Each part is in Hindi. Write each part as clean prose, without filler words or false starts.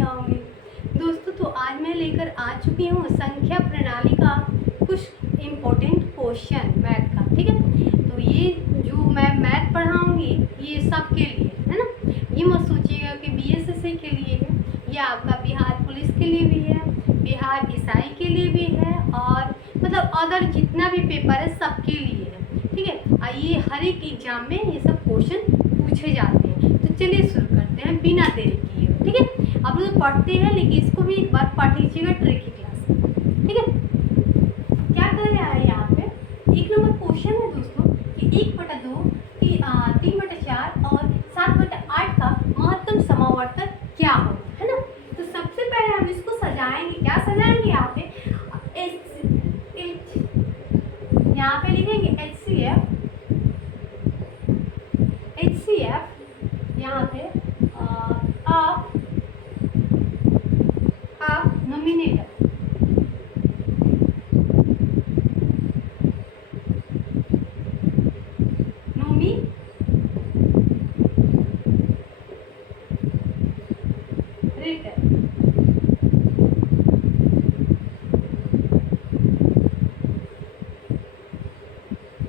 बढ़िया होंगे। दोस्तों तो आज मैं लेकर आ चुकी हूँ संख्या प्रणाली का कुछ इम्पोर्टेंट क्वेश्चन मैथ का। ठीक है, तो ये जो मैं मैथ पढ़ाऊँगी ये सबके लिए है ना। ये मत सोचिएगा कि बीएसएससी के लिए है, ये आपका बिहार पुलिस के लिए भी है, बिहार ईसाई के लिए भी है, और मतलब अदर जितना भी पेपर है सबके लिए है। ठीक है, ये हर एक एग्जाम में ये सब क्वेश्चन पूछे जाते हैं। तो चलिए शुरू करते हैं बिना देरी किए। ठीक है, आप लोग पढ़ते हैं लेकिन इसको भी एक बार पढ़ लीजिएगा ट्रिक की क्लास। ठीक है, क्या कर रहा है यहाँ पे एक नंबर क्वेश्चन है दोस्तों कि 1/2, 3/4 और 7/8 का महत्तम समावर्तक क्या हो, है ना। तो सबसे पहले हम इसको सजाएंगे। क्या सजाएंगे यहाँ पे यहाँ पे लिखेंगे HCF यहाँ पे आप नोमिनेटर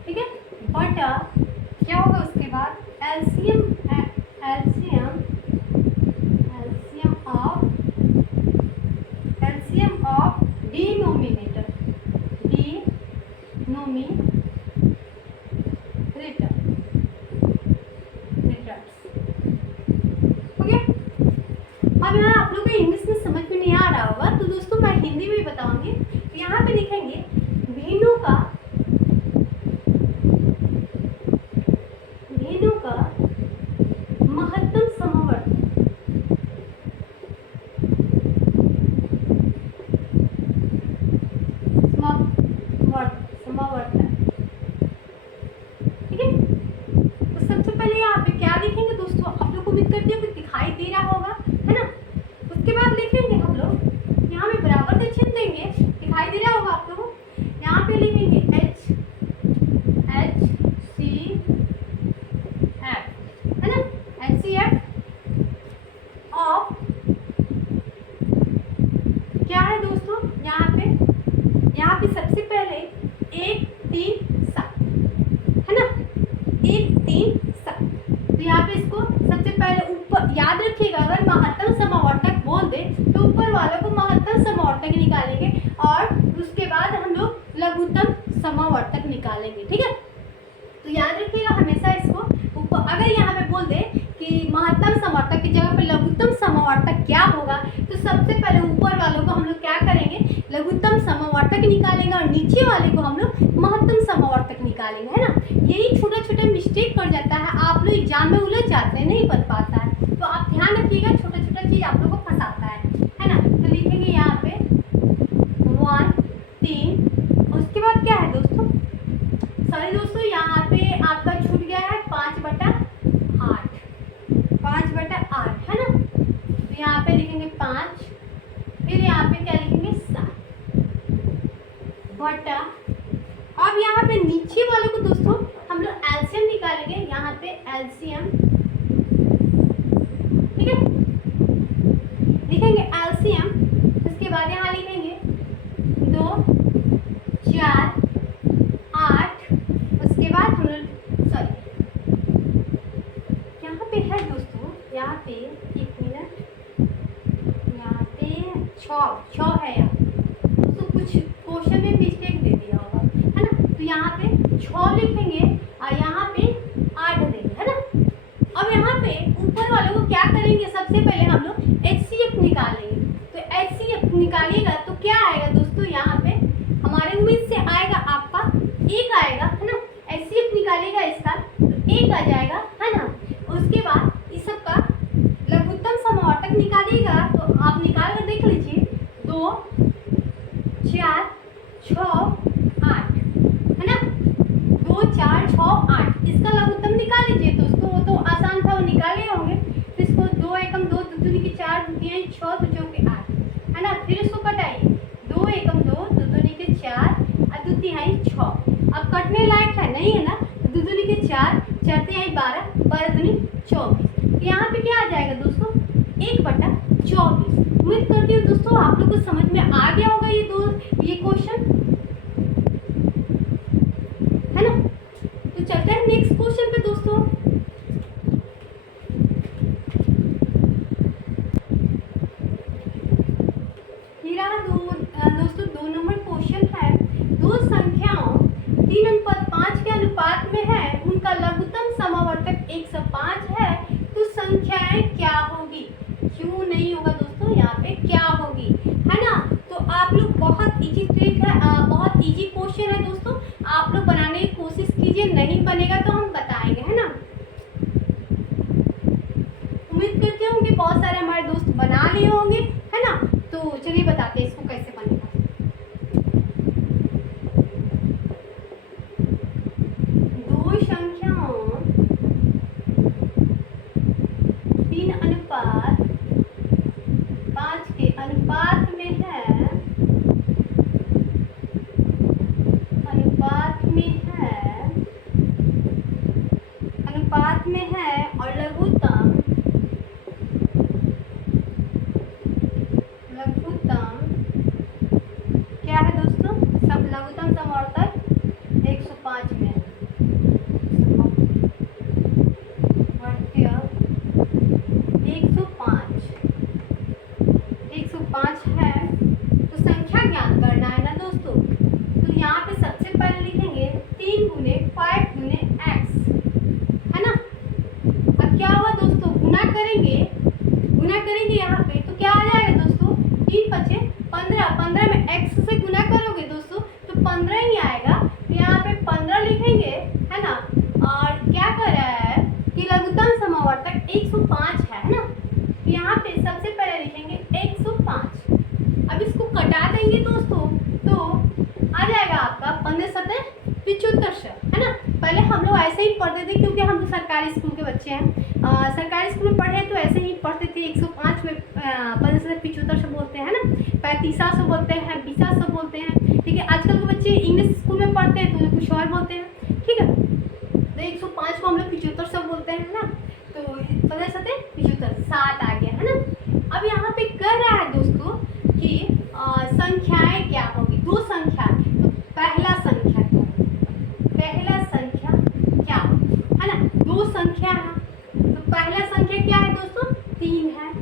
ठीक है, बटा क्या होगा उसके बाद एलसीएम ऑफ डिनोमिनेटर ओके। अब यहाँ आप लोगों को इंग्लिश में समझ में नहीं आ रहा होगा तो दोस्तों मैं हिंदी में बताऊंगी। तो यहाँ पे लिखेंगे भेनों का महत्तम समावर्तक ठीक है। तो सबसे पहले यहाँ पे क्या लिखेंगे दोस्तों, आप लोग को उम्मीद करती हूँ कि दिखाई दे रहा होगा, है ना। उसके बाद लिखेंगे हम लोग यहाँ पे बराबर के चिन्ह देंगे, दिखाई दे रहा होगा आप लोगों को। यहाँ पे लिखेंगे HCF है ना, HCF ऑफ क्या है दोस्तों, यहाँ पे सबसे पहले 1 3 7 है ना, 1 3 7। तो यहाँ पे इसको सबसे पहले ऊपर याद रखिएगा, अगर महत्तम समावर्तक बोल दे तो ऊपर वालों को महत्तम समावर्तक निकालेंगे और उसके बाद हम लोग लघुत्तम समावर्तक निकालेंगे। ठीक है, तो याद रखिएगा हमेशा इसको ऊपर, अगर यहाँ पे बोल दे कि महत्तम समावर्तक की जगह पे लघुत्तम समावर्तक क्या होगा तो सबसे पहले ऊपर वालों को हम लोग क्या करेंगे, लघुत्तम समावर्तक निकालेंगे और नीचे वाले को हम लोग महत्तम समावर्तक निकालेंगे, है ना। यही छोटा छोटा मिस्टेक कर जाता है, आप लोग एग्जाम में उलझ जाते हैं, नहीं बन पाता है। तो आप ध्यान रखिएगा, छोटा छोटा चीज आप लोग को फंसाता है ना। तो लिखेंगे यहाँ पे 1 3, उसके बाद क्या है दोस्तों, सॉरी दोस्तों यहाँ पे आपका छूट गया है 5/8 है ना। तो यहाँ पे लिखेंगे 5, फिर यहाँ पे क्या लिखेंगे 7 बटा। अब यहाँ पे नीचे वाले को दोस्तों हम लोग एलसीएम निकालेंगे, यहाँ पे एलसीएम ठीक है, लिखेंगे एलसीएम। उसके बाद यहाँ लिखेंगे 2 4 8। उसके बाद हम लोग सॉरी यहाँ पे है दोस्तों, यहाँ पे 1 मिनट, यहाँ पे 6 है यहाँ दोस्तों, कुछ क्वेश्चन में मिस्टेक दे दिया होगा, है ना। तो यहाँ पे 6 लिखेंगे और यहाँ पे 8 देंगे, है ना। अब यहाँ पे ऊपर वालों को क्या करेंगे, सबसे पहले हम लोग HCF निकालेंगे। तो HCF निकालिएगा तो क्या आएगा दोस्तों, यहाँ पे हमारे उम्मीद से आएगा आपका 1 आएगा, है ना। HCF निकालेगा इसका तो 1 आ जाएगा, है ना। उसके बाद इस सब का लघुत्तम समावर्तक निकालिएगा तो आप निकाल कर देख लीजिए 2 4 6 8 है ना, 2 4 6 8 इसका लघुत्तम निकाल लीजिए दोस्तों। वो तो आसान था, वो निकाले होंगे। तो इसको 2 एकम 2 दूनी के 4 दूनी 6 दो चौके 8 है ना। फिर इसको कटाइए, 2 एकम 2 दूनी के 4 और 2 तिहाई 6। अब कटने लायक है नहीं है ना, तो 2 दूनी के 4 4 तिहाई 12 12 दूनी 24। यहाँ पे क्या आ जाएगा दोस्तों, 1/8 24। उम्मीद करती हूँ दोस्तों आप लोग को समझ में आ गया होगा ये क्वेश्चन, है ना। तो चलते हैं नेक्स्ट क्वेश्चन पे दोस्तों। दोस्तों 2 नंबर क्वेश्चन है। दो संख्याओं 3:5 के अनुपात में है, उनका लघुत्तम समावर्तक 105 है, तो संख्याएं क्या होगी। क्यों नहीं होगा दोस्तों, यहाँ पे क्या होगी, है ना। तो आप लोग बहुत इजी ट्रिक है, बहुत इजी क्वेश्चन है दोस्तों, आप लोग बनाने की कोशिश कीजिए, नहीं बनेगा तो हम बताएंगे, है ना। उम्मीद करती हूँ कि बहुत सारे हमारे दोस्त बना लिए होंगे, है ना। तो चलिए बताते हैं इसको कैसे बनेगा। दो संख्याओं 3:5 के अनुपात में है, अनुपात में है और लघुत्तम क्या है दोस्तों, सब लघुत्तम समावर्तक 105 में है। 105 है, तो संख्या ज्ञात करना है ना दोस्तों। तो यहाँ पे सबसे पहले लिखेंगे 3 गुने 5 गुने x, है ना। अब क्या हुआ दोस्तों, गुना करेंगे यहाँ पे तो क्या आ जाएगा दोस्तों, 3 पचे 15, 15 में x से गुना करोगे दोस्तों तो 15 ही आएगा। तो यहाँ पे 15 लिखेंगे, है ना। और क्या कर रहा है कि लघुत्तम समावर्तक 105 है ना। यहाँ पे सबसे पहले लिखेंगे 105। अब इसको कटा देंगे दोस्तों तो आ जाएगा आपका 15 सतह 75, है ना। पहले हम लोग ऐसे ही पढ़ते थे क्योंकि हम लोग सरकारी स्कूल के बच्चे हैं, सरकारी स्कूल में पढ़े तो ऐसे ही पढ़ते थे। 105 में 15 सतह 75 बोलते हैं ना, 3500 बोलते हैं, 2000 बोलते हैं, ठीक है। आजकल के बच्चे इंग्लिश स्कूल में पढ़ते हैं तो कुछ और बोलते हैं, ठीक है। तो 105 को हम लोग 75 बोलते हैं ना। तो 15 सतह 75 7 आ गया, है ना। अब यहाँ पे कह रहा है दोस्तों कि संख्याएं क्या होगी, दो संख्या। तो पहला संख्या क्या है ना, दो संख्या है तो पहला संख्या क्या है दोस्तों, 3 है।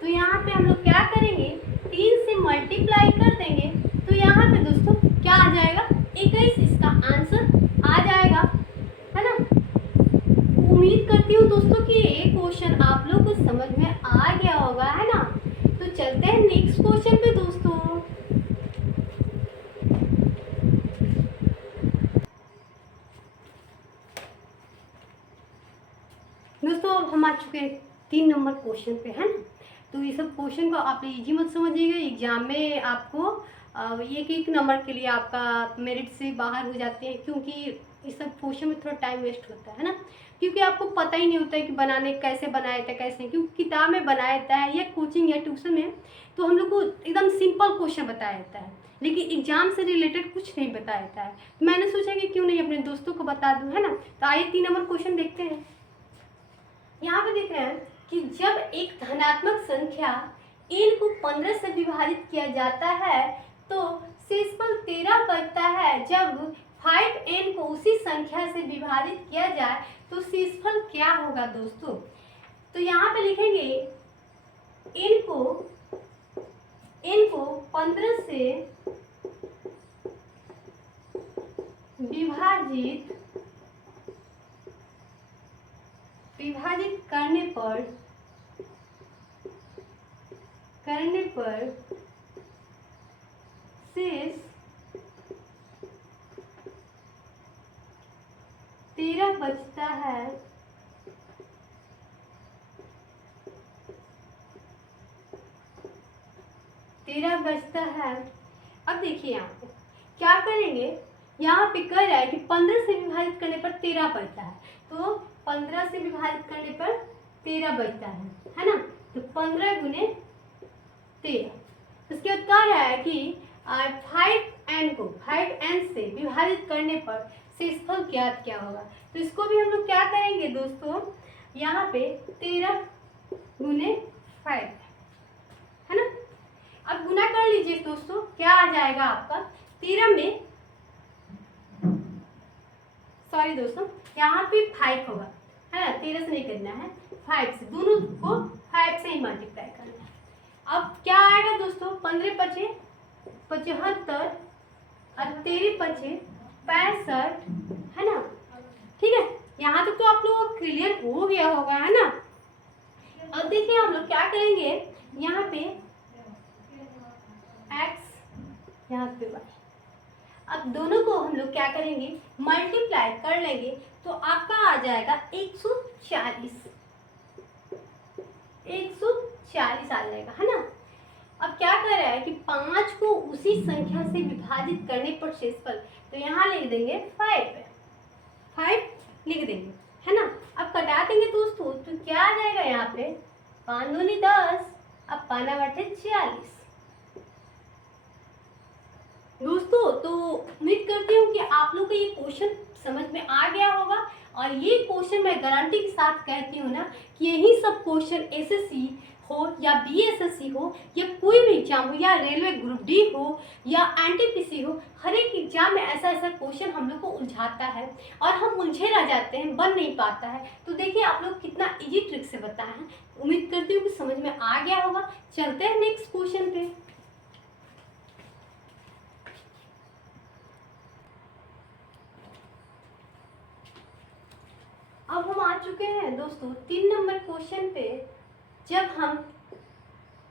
तो यहाँ पे हम लोग क्या करेंगे, 3 से मल्टीप्लाई कर देंगे तो यहाँ पे दोस्तों क्या आ जाएगा, 21 इसका आंसर आ जाएगा, है ना। उम्मीद करती हूँ दोस्तों कि ये क्वेश्चन आप लोग को समझ में आ गया होगा, है ना। तो चलते हैं नेक्स्ट क्वेश्चन पे दोस्तों। दोस्तों अब हम आ चुके हैं 3 नंबर क्वेश्चन पे, है ना। तो ये सब क्वेश्चन को आप इजी मत समझिएगा, एग्जाम में आपको एक नंबर के लिए आपका मेरिट से बाहर हो जाते हैं, क्योंकि इस सब क्वेश्चन में थोड़ा टाइम वेस्ट होता है ना। क्योंकि आपको पता ही नहीं होता है कि बनाने कैसे बनाया था कैसे नहीं, क्योंकि किताब में बनाया जाता है या कोचिंग या ट्यूशन में तो हम लोग को एकदम सिंपल क्वेश्चन बताया जाता है, लेकिन एग्जाम से रिलेटेड कुछ नहीं बताया जाता है। तो मैंने सोचा कि क्यों नहीं अपने दोस्तों को बता दूँ, है ना। तो आइए 3 नंबर क्वेश्चन देखते हैं। यहाँ पे देख रहे हैं कि जब एक धनात्मक संख्या n को 15 से विभाजित किया जाता है तो शेषफल 13 बचता है। जब 5n को उसी संख्या से विभाजित किया जाए तो शेषफल क्या होगा दोस्तों। तो यहाँ पे लिखेंगे n को 15 से विभाजित करने पर शेष 13 बचता है। अब देखिए यहाँ पे क्या करेंगे, यहाँ पे कह रहा है कि 15 से विभाजित करने पर 13 बचता है, तो 15 से विभाजित करने पर 13 बचता है ना। तो 15 गुने 13। उसके बाद कह रहा है कि 5n से विभाजित करने पर शेषफल ज्ञात क्या होगा। तो इसको भी हम लोग क्या करेंगे दोस्तों, यहाँ पे 13 गुने 5 है ना। अब गुना कर लीजिए दोस्तों, क्या आ जाएगा आपका 13 में, सॉरी दोस्तों, यहाँ पे 5 होगा, है ना। 13 से नहीं करना है, 5 से, दोनों को 5 से ही मल्टीप्लाई करना है। अब क्या आएगा दोस्तों, 15 पचे 75 और 13 पचे 65, है ना। ठीक है, यहाँ तक तो आप लोगों को क्लियर हो गया होगा, है ना। अब देखिए हम लोग क्या करेंगे, यहाँ पे x, यहाँ पे y, अब दोनों को हम लोग क्या करेंगे, मल्टीप्लाई कर लेंगे, तो आपका आ जाएगा 140, 140 आ जाएगा, है ना। अब क्या कर रहा है कि 5 को उसी संख्या से विभाजित करने पर शेषफल, तो यहाँ लिख देंगे 5 लिख देंगे, है ना। अब कटा देंगे दोस्तों, तो क्या आ जाएगा यहाँ पे, 5 दूनी 10, अब 5 बटे 40। दोस्तों तो उम्मीद करती हूँ कि आप लोग को ये क्वेश्चन समझ में आ गया होगा, और ये क्वेश्चन मैं गारंटी के साथ कहती हूँ ना कि यही सब क्वेश्चन एसएससी हो या बीएसएससी हो या कोई भी एग्जाम हो, या रेलवे ग्रुप डी हो या एनटीपीसी हो, हर एक एग्जाम में ऐसा ऐसा क्वेश्चन हम लोग को उलझाता है और हम उलझे रह जाते हैं, बन नहीं पाता है। तो देखिए आप लोग कितना इजी ट्रिक से बताए हैं, उम्मीद करती हूँ कि समझ में आ गया होगा। चलते हैं नेक्स्ट क्वेश्चन पे। अब हम आ चुके हैं दोस्तों 3 नंबर क्वेश्चन पे। जब हम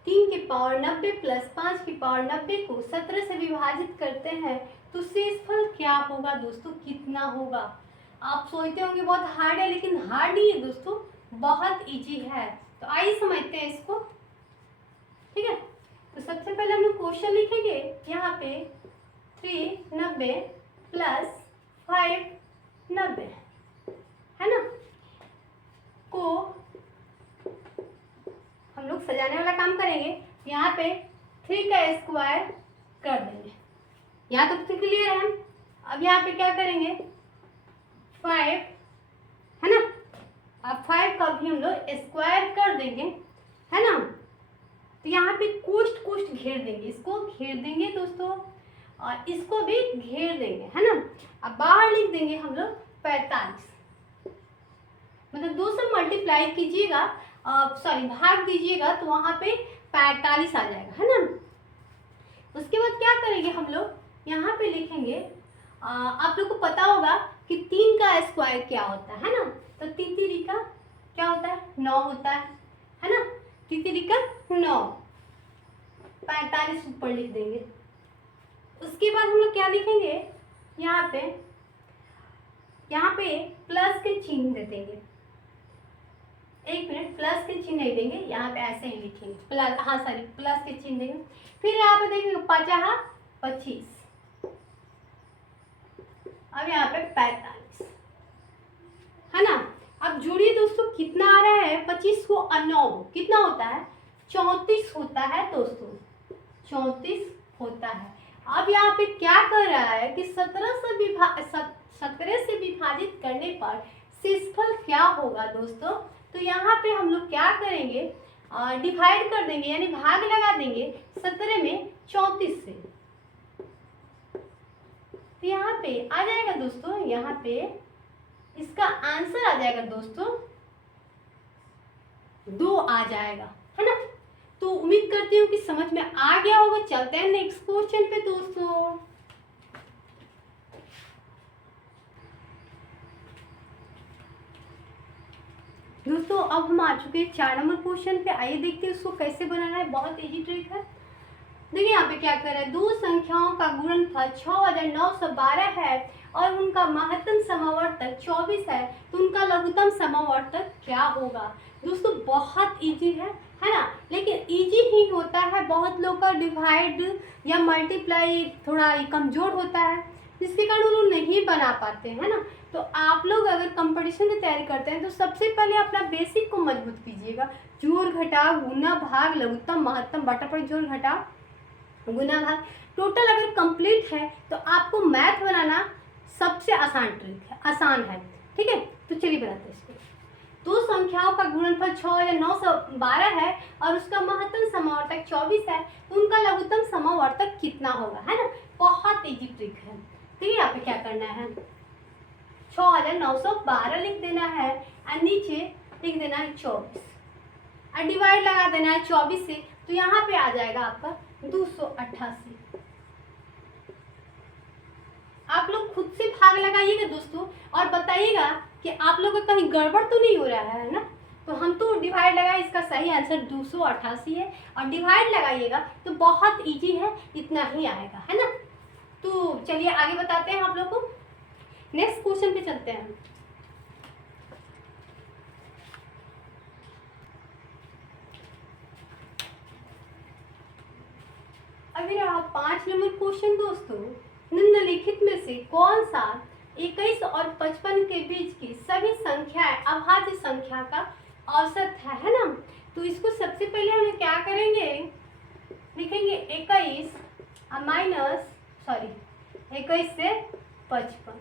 3 की पावर 90 प्लस 5 की पावर 90 को 17 से विभाजित करते हैं तो शेषफल क्या होगा दोस्तों, कितना होगा। आप सोचते होंगे बहुत हार्ड है, लेकिन हार्ड नहीं है दोस्तों, बहुत इजी है। तो आइए समझते हैं इसको। ठीक है, तो सबसे पहले हम लोग क्वेश्चन लिखेंगे, यहाँ पे 390 प्लस 590, है ना, को हम लोग सजाने वाला काम करेंगे। यहाँ पे 3 का स्क्वायर कर देंगे, यहाँ तक तो क्लियर है। अब यहाँ पे क्या करेंगे, 5, है ना। अब 5 का भी हम लोग स्क्वायर कर देंगे, है ना। तो यहाँ पे कोष्ठ घेर देंगे, इसको घेर देंगे दोस्तों, और इसको भी घेर देंगे, है ना। अब बाहर लिख देंगे हम लोग 45, मतलब 2 से मल्टीप्लाई कीजिएगा, सॉरी भाग दीजिएगा, तो वहाँ पे 45 आ जाएगा, है ना। उसके बाद क्या करेंगे हम लोग, यहाँ पे लिखेंगे, आप लोग को पता होगा कि 3 का स्क्वायर क्या होता है ना। तो 3 3 का क्या होता है, 9 होता है ना। 3 3 का 9, 45 ऊपर लिख देंगे। उसके बाद हम लोग क्या लिखेंगे, यहाँ पे प्लस के चिन्ह दे देंगे। एक मिनट, प्लस के चिन्ह नहीं देंगे, यहाँ पे ऐसे ही लिखेंगे प्लस, हाँ सॉरी प्लस के चिन्ह देंगे। फिर यहाँ पे देखेंगे 5 25, अब यहाँ पे 45, है ना। अब जोड़िए दोस्तों, कितना आ रहा है, 25 को 9 कितना होता है, 34 होता है दोस्तों, 34 होता है। अब यहाँ पे क्या कर रहा है कि 17 से विभाजित करने पर शेषफल क्या होगा दोस्तों। तो यहाँ पे हम लोग क्या करेंगे, डिवाइड कर देंगे, यानी भाग लगा देंगे 17 में 34 से। तो यहाँ पे आ जाएगा दोस्तों, यहाँ पे इसका आंसर आ जाएगा दोस्तों 2 आ जाएगा, है ना। तो उम्मीद करती हूँ कि समझ में आ गया होगा। चलते हैं नेक्स्ट क्वेश्चन पे दोस्तों। दोस्तों अब हम आ चुके हैं 4 नंबर क्वेश्चन पे। आइए देखते हैं उसको कैसे बनाना है, बहुत इजी ट्रिक है। देखिए यहाँ पे क्या कर रहा है, दो संख्याओं का गुणनफल 6912 है और उनका महत्तम समावर्तक 24 है, तो उनका लघुत्तम समावर्तक क्या होगा। दोस्तों बहुत इजी है ना, लेकिन इजी ही होता है, बहुत लोग का डिवाइड या मल्टीप्लाई थोड़ा कमजोर होता है, जिसके कारण वो लोग नहीं बना पाते हैं ना। तो आप लोग अगर कंपटीशन की तैयारी करते हैं तो सबसे पहले अपना बेसिक को मजबूत कीजिएगा। जोड़ घटाव गुना भाग लघुत्तम महत्तम बटा पर जोड़ घटाव गुना भाग, टोटल अगर कंप्लीट है तो आपको मैथ बनाना सबसे आसान ट्रिक है, आसान है। ठीक है, तो चलिए बनाते हैं इसको। दो संख्याओं का गुणनफल 6 या 912 है और उसका महत्तम समावर्तक 24 है, तो उनका लघुत्तम समावर्तक कितना होगा, है ना। बहुत इजी ट्रिक है। ठीक है, यहाँ पे क्या करना है, 6912 लिख देना है और नीचे लिख देना है 24 और डिवाइड लगा देना है 24 से, तो यहाँ पे आ जाएगा आपका 288। आप लोग खुद से भाग लगाइएगा दोस्तों और बताइएगा कि आप लोगों का कहीं गड़बड़ तो नहीं हो रहा है ना। तो हम तो डिवाइड लगाए, इसका सही आंसर 288 है और डिवाइड लगाइएगा तो बहुत इजी है, इतना ही आएगा, है ना। तो चलिए आगे बताते हैं आप लोग को। नेक्स्ट क्वेश्चन पे चलते हैं। अभी रहा 5 नंबर क्वेश्चन दोस्तों, निम्नलिखित में से कौन सा 21 और 55 के बीच की सभी संख्याएं अभाज्य संख्या का औसत है ना। तो इसको सबसे पहले हम क्या करेंगे, लिखेंगे 21 से 55,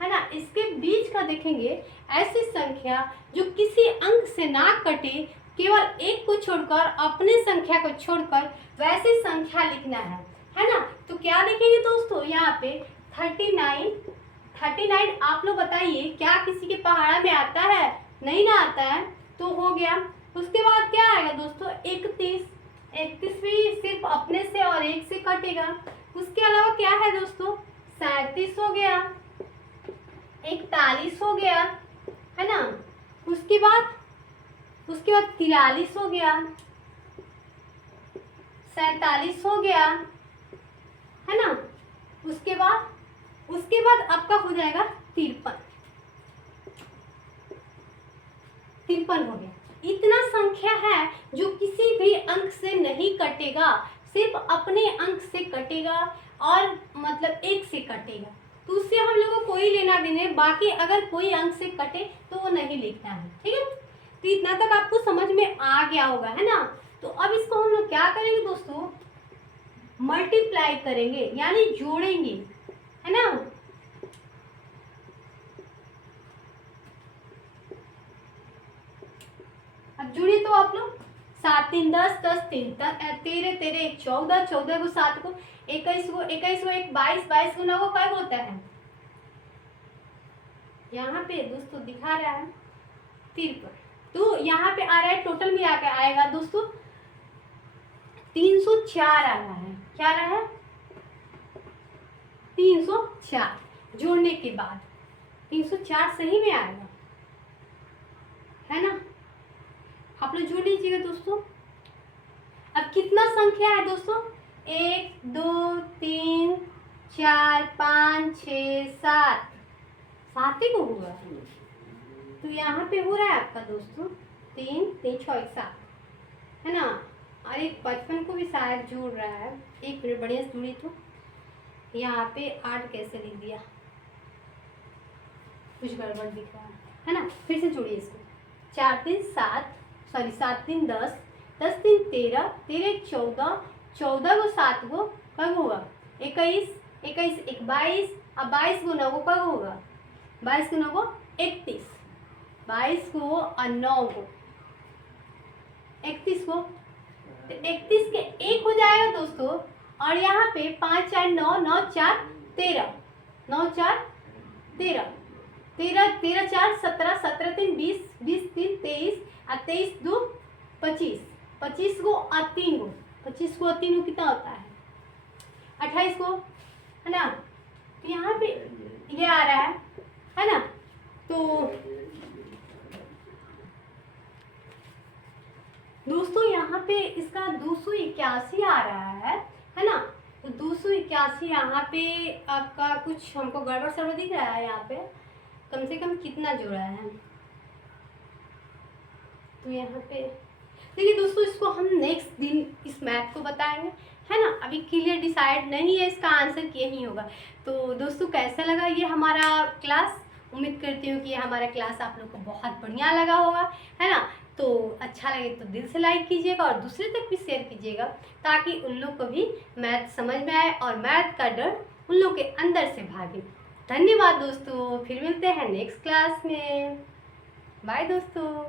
है ना। इसके बीच का देखेंगे ऐसी संख्या जो किसी अंक से ना कटे, केवल एक को छोड़कर, अपने संख्या को छोड़कर वैसी संख्या लिखना है ना। तो क्या लिखेंगे दोस्तों, यहाँ पे 39 आप लोग बताइए क्या किसी के पहाड़ा में आता है, नहीं ना आता है, तो हो गया। उसके बाद क्या आएगा दोस्तों, 31 भी सिर्फ अपने से और एक से कटेगा। उसके अलावा क्या है दोस्तों, 37 हो गया, 41 हो गया, है ना। उसके बाद 43 हो गया, 47 हो गया, है ना। उसके बाद आपका हो जाएगा 53 हो गया। इतना संख्या है जो किसी भी अंक से नहीं कटेगा, सिर्फ अपने अंक से कटेगा और मतलब एक से कटेगा, तो उससे हम लोगों को कोई लेना देना, बाकी अगर कोई अंक से कटे तो वो नहीं लिखना है। ठीक है, तो इतना तक आपको समझ में आ गया होगा, है ना। तो अब इसको हम लोग क्या करेंगे दोस्तों, मल्टीप्लाई करेंगे यानी जोड़ेंगे, है ना। अब जुड़िए तो आप लोग, 7 3 10 10 3 13 13 1 14 14 को 7 को 21 को 21 को 1 22 22 को 9 को क्या होता है, यहाँ पे दोस्तों दिखा रहा है 53। तो यहाँ पे आ रहा है टोटल में आकर आएगा दोस्तों 304 आ रहा है। क्या आ रहा है, 304 जोड़ने के बाद 304 सही में आएगा, है ना। आप लोग जोड़ लीजिएगा दोस्तों। अब कितना संख्या है दोस्तों, 1 2 3 4 5 6 7 7 ही को होगा। तो यहाँ पे हो रहा है आपका दोस्तों 3 3 6 1 7, है ना। और एक 55 को भी शायद जोड़ रहा है, एक मिनट बढ़िया से जुड़ी। तो यहाँ पे 8 कैसे लिख दिया, कुछ गड़बड़ दिख रहा है ना। फिर से जोड़िए इसको, 4 3 7 7 3 10 10 3 13 13 14 14 को 7 को कब होगा 21 21 1 22, अब 22 को 9 को कब होगा 22 को 9 को 31, 22 को और 9 को 31 को, तो 31 के 1 हो जाएगा दोस्तों। और यहाँ पे 5 4 9 9 4 13 9 4 13 13 13 4 17 17 3 20 20 3 23 और 23 2 25 25 को और 3 को 25 को और 3 को कितना होता है 28 को, है ना। तो यहाँ पे ये आ रहा है ना। तो दोस्तों यहाँ पे इसका 281 आ रहा है ना। तो 281 यहाँ पे आपका कुछ हमको गड़बड़ सड़बड़ दिख रहा है, यहाँ पे कम से कम कितना जुड़ा है। तो यहाँ पे देखिए दोस्तों, इसको हम नेक्स्ट दिन इस मैथ को बताएंगे, है ना। अभी क्लियर डिसाइड नहीं है, इसका आंसर यही होगा। तो दोस्तों कैसा लगा ये हमारा क्लास, उम्मीद करती हूँ कि ये हमारा क्लास आप लोग को बहुत बढ़िया लगा होगा, है ना। तो अच्छा लगे तो दिल से लाइक कीजिएगा और दूसरे तक भी शेयर कीजिएगा, ताकि उन लोग को भी मैथ समझ में आए और मैथ का डर उन लोग के अंदर से भागे। धन्यवाद दोस्तों, फिर मिलते हैं नेक्स्ट क्लास में। बाय दोस्तों।